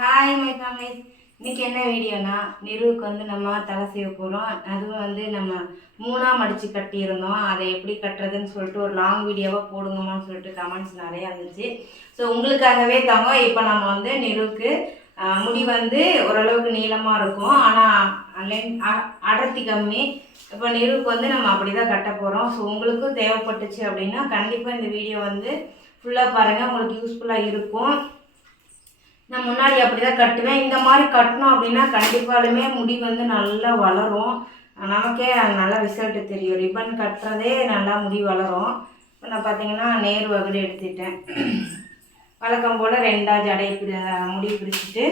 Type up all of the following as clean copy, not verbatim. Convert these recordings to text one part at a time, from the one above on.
Hi my family. இன்றைக்கி என்ன வீடியோனா, நிருவுக்கு வந்து நம்ம தலை செய்ய போகிறோம். அதுவும் வந்து நம்ம 3ஆக மடித்து கட்டியிருந்தோம். அதை எப்படி கட்டுறதுன்னு சொல்லிட்டு ஒரு லாங் வீடியோவாக போடுங்கம்மான்னு சொல்லிட்டு கமெண்ட்ஸ் நிறையா இருந்துச்சு. ஸோ உங்களுக்காகவே தாங்க இப்போ நம்ம வந்து நிருவுக்கு முடி வந்து ஓரளவுக்கு நீளமாக இருக்கும், ஆனால் அடர்த்தி கம்மி. இப்போ நிருவுக்கு வந்து நம்ம அப்படி தான் கட்ட போகிறோம். ஸோ உங்களுக்கும் தேவைப்பட்டுச்சு அப்படின்னா கண்டிப்பாக இந்த வீடியோ வந்து ஃபுல்லாக பாருங்கள், உங்களுக்கு யூஸ்ஃபுல்லாக இருக்கும். நான் முன்னாடி அப்படி தான் கட்டுவேன். இந்த மாதிரி கட்டணும் அப்படின்னா கண்டிப்பாலுமே முடி வந்து நல்லா வளரும். நமக்கே நல்லா ரிசல்ட்டு தெரியும். ரிப்பன் கட்டுறதே நல்லா முடி வளரும். இப்போ நான் பார்த்தீங்கன்னா நேர் வகுடு எடுத்துட்டேன். வழக்கம் போல் 2ஆக ஜடையை முடி பிரிச்சுட்டு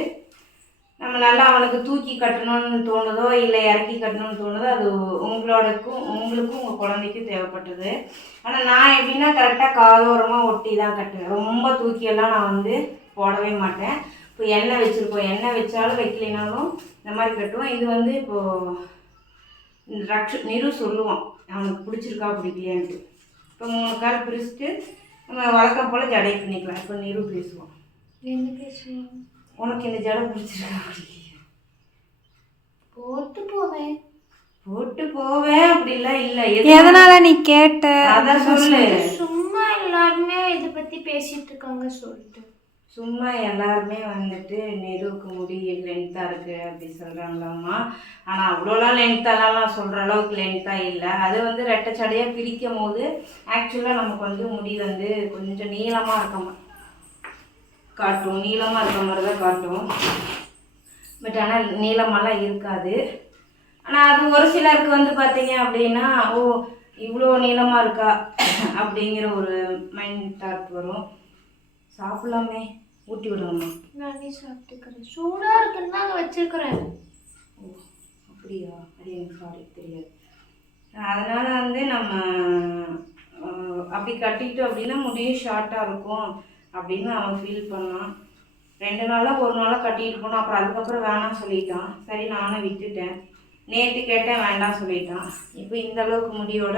நம்ம நல்லா அவனுக்கு தூக்கி கட்டணும்னு தோணுதோ இல்லை இறக்கி கட்டணும்னு தோணுதோ அது உங்களுக்கும் உங்கள் குழந்தைக்கும் தேவைப்பட்டது. ஆனால் நான் எப்படின்னா கரெக்டாக காதோரமாக ஒட்டி தான் கட்டுவேன். ரொம்ப தூக்கியெல்லாம் நான் வந்து போடவே மாட்டேன். இப்போ எண்ணெய் வச்சுருக்கோம், எண்ணெய் வச்சாலும் வைக்கலினாலும் இந்த மாதிரி கட்டுவோம். இது வந்து இப்போது நிரு சொல்லுவோம் அவனுக்கு பிடிச்சிருக்கா பிடிக்கலையான்ட்டு. இப்போ 3 கால் பிரிச்சுட்டு நம்ம வழக்கம் போல் ஜடை பண்ணிக்கலாம். இப்போ நிரு பேசுவோம். என்ன பேசுவோம்? உனக்கு இந்த ஜடை பிடிச்சிருக்கா பிடிக்கலையா? போட்டு போவேன் அப்படிலாம் இல்லை. எதனால நீ கேட்ட? அதான் சொல்லு. சும்மா எல்லாருமே இதை பற்றி பேசிட்டு இருக்காங்க சொல்லிட்டு. சும்மா எல்லாருமே வந்துட்டு நிருவுக்கு முடி லென்த்தாக இருக்குது அப்படி சொல்கிறாங்களாம்மா. ஆனால் அவ்வளோலாம் லென்த்தாலாம் சொல்கிற அளவுக்கு லென்த்தாக இல்லை. அது வந்து ரெட்டை சடையாக பிரிக்கும் போது ஆக்சுவலாக நமக்கு வந்து முடி வந்து கொஞ்சம் நீளமாக இருக்க காட்டும். நீளமாக இருக்க மாதிரி தான் காட்டும். பட் ஆனால் நீளமாலாம் இருக்காது. ஆனால் அது ஒரு சிலருக்கு வந்து பார்த்தீங்க அப்படின்னா ஓ இவ்வளோ நீளமாக இருக்கா அப்படிங்கிற ஒரு மைண்ட் தாட் வரும். சாப்பிடலாமே, ஊட்டி விடுங்கம்மா. நானே சாப்பிட்டுக்கிறேன். சூடாக இருக்குன்னு தான் வச்சுருக்கிறேன். ஓ அப்படியா? அது எனக்கு சாரி தெரியாது. அதனால் வந்து நம்ம அப்படி கட்டிக்கிட்டோம் அப்படின்னா முடியும் ஷார்ட்டாக இருக்கும் அப்படின்னு அவன் ஃபீல் பண்ணான். 2 நாளாக 1 நாளாக கட்டிகிட்டு போனோம். அப்புறம் அதுக்கப்புறம் வேணாம் சொல்லிட்டான். சரி நானும் விட்டுட்டேன். நேற்று கேட்டேன் வேண்டாம் சொல்லிட்டான். இப்போ இந்த அளவுக்கு முடியோட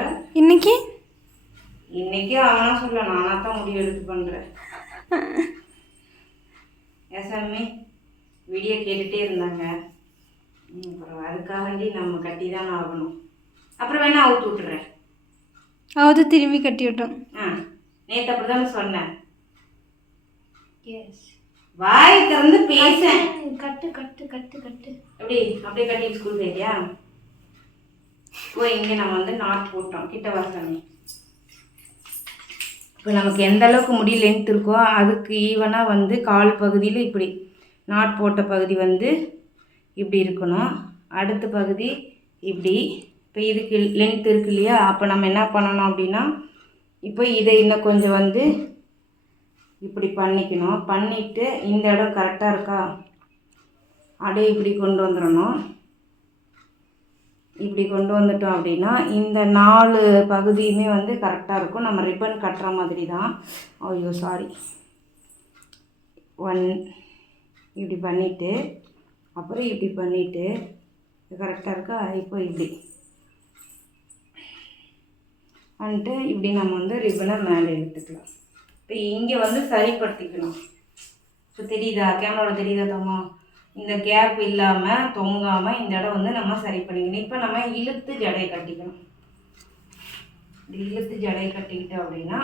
இன்னைக்கு அவனா சொல்ல, நானாக தான் முடிவு எடுத்து பண்ணுறேன். எஸ்எம்ஏ வீடியோ கேட்டுகிட்டே இருந்தாங்க. அப்புறம் அதுக்காக நம்ம கட்டி தான் ஆகணும். அப்புறம் வேணா அவுத்து விட்டுறேன். அவுத்து திரும்பி கட்டி விட்டோம். நேற்று அப்படி தானே சொன்னேன். எஸ், வாய் திறந்து பேச. கட்டு கட்டு கட்டு கட்டு. அப்படியே கட்டி ஸ்கூல் போயிட்டியா? போய் இங்கே நம்ம வந்து நாட் போட்டோம். கிட்ட வாசமே இப்போ நமக்கு எந்த அளவுக்கு முடி லென்த் இருக்கோ அதுக்கு ஈவனாக வந்து கால் பகுதியில் இப்படி நாட் போட்ட பகுதி வந்து இப்படி இருக்கணும். அடுத்த பகுதி இப்படி. இப்போ இதுக்கு லென்த் இருக்கு இல்லையா? அப்போ நம்ம என்ன பண்ணணும் அப்படின்னா இப்போ இதை இன்னும் கொஞ்சம் வந்து இப்படி பண்ணிக்கணும். பண்ணிவிட்டு இந்த இடம் கரெக்டாக இருக்கா அப்படியே இப்படி கொண்டு வந்துடணும். இப்படி கொண்டு வந்துட்டோம் அப்படின்னா இந்த 4 பகுதியுமே வந்து கரெக்டாக இருக்கும். நம்ம ரிப்பன் கட்டுற மாதிரி தான். ஐயோ சாரி. 1 இப்படி பண்ணிவிட்டு அப்புறம் இப்படி பண்ணிவிட்டு கரெக்டாக இருக்கா? இப்போ இப்படி வந்துட்டு இப்படி நம்ம வந்து ரிப்பனை மேலே எடுத்துக்கலாம். இப்போ இங்கே வந்து சரிப்படுத்திக்கணும். இப்போ தெரியுதா? கேமராவில் தெரியுதா தம்மா? இந்த கேப் இல்லாமல் தொங்காமல் இந்த இடம் வந்து நம்ம சரி பண்ணிக்கணும். இப்போ நம்ம இழுத்து ஜடையை கட்டிக்கணும். இப்படி இழுத்து ஜடையை கட்டிக்கிட்டோம் அப்படின்னா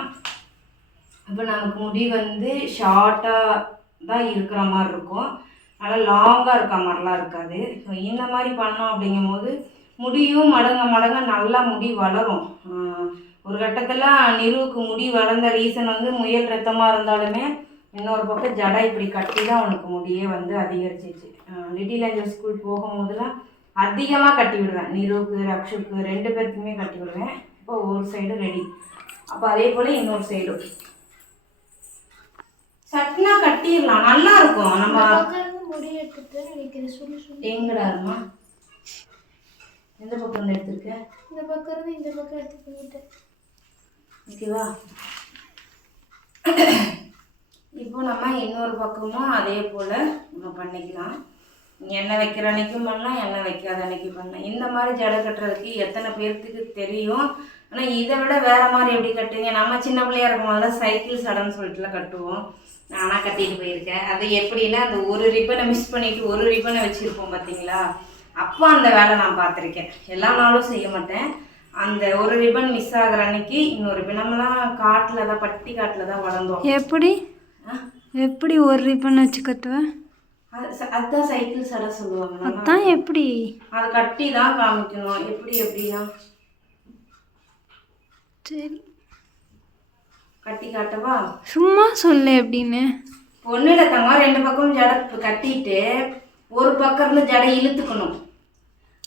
இப்போ நமக்கு முடி வந்து ஷார்ட்டாக தான் இருக்கிற மாதிரி இருக்கும். நல்லா லாங்காக இருக்க மாதிரிலாம் இருக்காது. ஸோ இந்த மாதிரி பண்ணோம் அப்படிங்கும் போது முடியும் மடங்க நல்லா முடி வளரும். ஒரு கட்டத்தில் நிருவுக்கு முடி வளர்ந்த ரீசன் வந்து முயல் ரத்தமாக இருந்தாலுமே இன்னொரு பக்கம் ஜடை இப்படி கட்டி தான் அவனுக்கு முடியே வந்து அதிகரிச்சிச்சு. லிட்டில் ஏஞ்சல் ஸ்கூல் போகும்போதெல்லாம் அதிகமாக கட்டி விடுவேன். நிருவுக்கு ரக்ஷுக்கு 2 பேருக்குமே கட்டி விடுவேன். இப்போ ஒரு சைடு ரெடி. அப்போ அதே போல் இன்னொரு சைடும் சட்னா கட்டிடலாம், நல்லா இருக்கும். நம்ம முடி எடுத்துட்டு நினைக்கிறேன். சொல்லி எங்கடாருமா எந்த பக்கம் வந்து எடுத்துருக்கேன்? இந்த பக்கம் இருந்து இந்த பக்கம் எடுத்து பண்ணிட்டேன். ஓகேவா? இப்போ நம்ம இன்னொரு பக்கமும் அதே போல் நம்ம பண்ணிக்கலாம். எண்ணெய் வைக்கிற அன்னைக்கும் பண்ணலாம், எண்ணெய் வைக்காத அன்னைக்கு பண்ணலாம். இந்த மாதிரி ஜடை கட்டுறதுக்கு எத்தனை பேர்த்துக்கு தெரியும். ஆனால் இதை விட வேறு மாதிரி எப்படி கட்டுங்க? நம்ம சின்ன பிள்ளையா இருக்கும் போதெல்லாம் சைக்கிள் சடன்னு சொல்லிட்டுலாம் கட்டுவோம். நானாக கட்டிட்டு போயிருக்கேன். அது எப்படின்னா அந்த ஒரு ரிப்பனை மிஸ் பண்ணிட்டு ஒரு ரிப்பனை வச்சுருப்போம் பார்த்தீங்களா, அப்போ அந்த வேலை நான் பார்த்துருக்கேன். எல்லா நாளும் செய்ய மாட்டேன். அந்த ஒரு ரிப்பன் மிஸ் ஆகிற அன்னைக்கு இன்னொரு ரிப்பன். நம்மலாம் காட்டில் தான், பட்டி காட்டில் தான் வளர்ந்தோம். எப்படி ஒரு ரிப்பன் வச்சு கட்டுவேன்? அதுதான் சைக்கிள் சடை சொல்லுவாங்க. அதான் எப்படி? அதை கட்டி தான் காமிக்கணும். எப்படின்னா சரி கட்டி காட்டவா? சும்மா சொல்லு எப்படின்னு. ஒன்றும் தங்க, 2 பக்கம் ஜடை கட்டிட்டு ஒரு பக்கம் இருந்து ஜடை இழுத்துக்கணும்.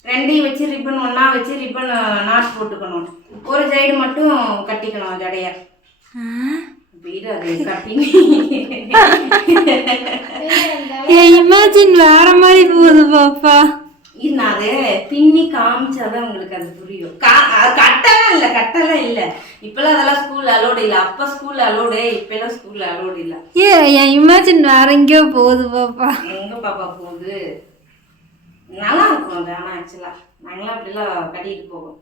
2ஐயும் வச்சு ரிப்பன் ஒன்றா வச்சு ரிப்பன் நாட் போட்டுக்கணும். ஒரு சைடு மட்டும் கட்டிக்கணும் ஜடைய. வீடு அது கட்டி இமேஜின் வேற மாதிரி போகுது பாப்பா. அது பின்னி காமிச்சாதான் உங்களுக்கு அது புரியும். கட்டெல்லாம் இல்லை. இப்பெல்லாம் அதெல்லாம் ஸ்கூல் அலோடு இல்லை. அப்ப ஸ்கூல் அலோடு, இப்பெல்லாம் ஸ்கூல் அலோடு இல்லை. என் இமேஜின் வேற எங்கேயோ போகுது பாப்பா. எங்க பாப்பா போகுது? நல்லா இருக்கும் அது. ஆனா ஆக்சுவலா நாங்களாம் அப்படிலாம் கட்டிட்டு போவோம்.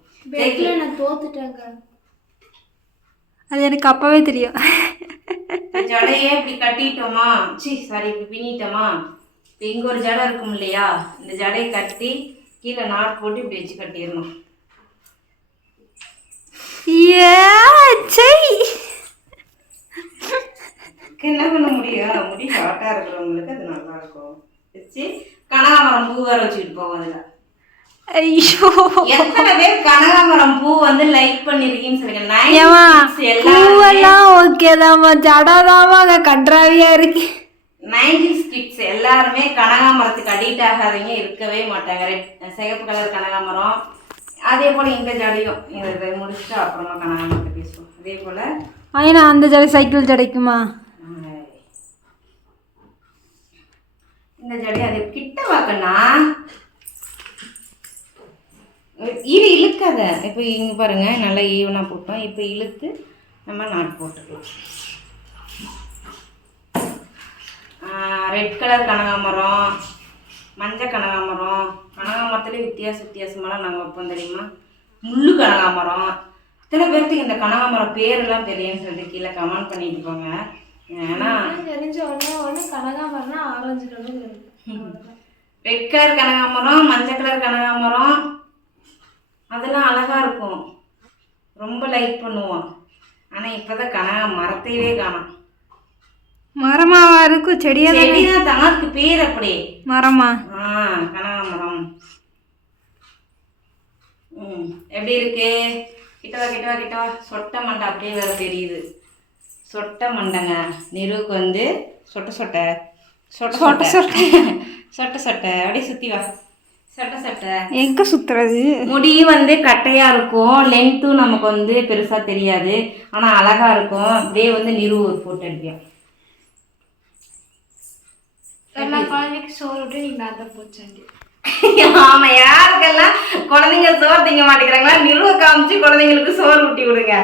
நான் தோத்துட்டேங்க. அது எனக்கு அப்பவே தெரியும். ஜடையே இப்படி கட்டிட்டோமா, சாரி இப்படி பின்னிட்டோமா, இங்க ஒரு ஜடை இருக்கும் இல்லையா, இந்த ஜடையை கட்டி கீழே நாட் போட்டு இப்படி வச்சு கட்டிடணும். என்ன பண்ண முடியும்? முடி ஷார்ட்டா இருக்கிறவங்களுக்கு அது நல்லா இருக்கும். வச்சு கனகாமரம் பூ வேற வச்சுக்கிட்டு போவோம். அதுல ஐயோ, எத்தனை பேர் கனகாமரம் பூ வந்து லைக் பண்ணிருக்கீங்கன்னு சொல்லுங்க. பூவெல்லாம் ஓகேதாம்மா, ஜடாதாம்மா அங்க கன்றாவியா இருக்கு. 90s கிட்ஸ் எல்லாருமே கனகாமரத்துக்கு அடிக்ட் ஆகாதவங்க இருக்கவே மாட்டாங்க. சிகப்பு கலர் கனகாமரம். அதே போல இந்த ஜடையும் இதை முடிச்சுட்டு அப்புறமா கனகாமரத்தை பேசுவோம். அதே போல ஐயா அந்த ஜடை சைக்கிள் ஜடைக்குமா? இந்த ஜடை அது கிட்ட வாக்கண்ணா, இழுக்காத. இப்போ இங்கே பாருங்க, நல்லா ஈவனாக போட்டோம். இப்போ இழுத்து நம்ம நாட் போட்டுக்கலாம். ரெட் கலர் கனகாமரம், மஞ்சள் கனகாமரம், கனகாமரத்துலேயே வித்தியாசமெல்லாம் நாங்கள் வைப்போம் தெரியுமா. முள்ளு கனகாமரம். இத்தனை பேர்த்துக்கு இந்த கனகாமரம் பேரெல்லாம் தெரியும்னு சொல்லிட்டு கீழே கமெண்ட் பண்ணிட்டு போங்க. ஏன்னா தெரிஞ்ச உடனே கனகாமரம்னா ஆரஞ்சு கலர், ரெட் கலர் கனகாமரம், மஞ்சள் கலர் கனகாமரம், அதெல்லாம் அழகாக இருக்கும். ரொம்ப லைக் பண்ணுவோம். ஆனால் இப்போ தான் மரத்தையே காணோம். மரமாவா இருக்கும்? செடிதான் தாங்க, அதுக்கு பேர் அப்படி மரமா? கனகாமரம். எப்படி இருக்கு? கிட்டவா. சொட்டை மண்டை அப்படியே வேற தெரியுது. சொட்டை மண்டைங்க. நிறுவுக்கு வந்து சொட்டை அப்படியே சுற்றி வா. சொட்டை எங்க சுத்துறது? முடி வந்து கட்டையா இருக்கும். லென்த்தும் நமக்கு வந்து பெருசா தெரியாது. ஆனா அழகா இருக்கும். அப்படியே வந்து நிறுவு ஒரு போட்டோ எடுப்பேன். குழந்தைக்கு சோறு விட்டு நீங்க அதை போச்சாங்க. ஆமா, யாருக்கெல்லாம் குழந்தைங்க சோறு திங்க மாட்டேங்கிறாங்களா, நிறுவ காமிச்சு குழந்தைங்களுக்கு சோறு ஊட்டி விடுங்க.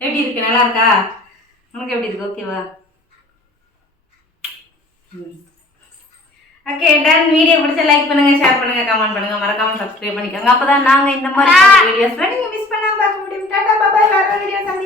எப்படி இருக்கு? நல்லா இருக்கா? உனக்கு எப்படி இருக்கு? ஓகேவா? Okay done. வீடியோ பிடிச்ச லைக் பண்ணுங்க, ஷேர் பண்ணுங்க, கமெண்ட் பண்ணுங்க, மறக்காம சப்ஸ்கிரைப் பண்ணிக்கோங்க. அப்பதான் நாங்க இந்த மாதிரி வீடியோஸ்ல நீங்க மிஸ் பண்ணாம பார்க்க முடியும். டாடா, பாய். வேற வீடியோ சந்திப்போம்.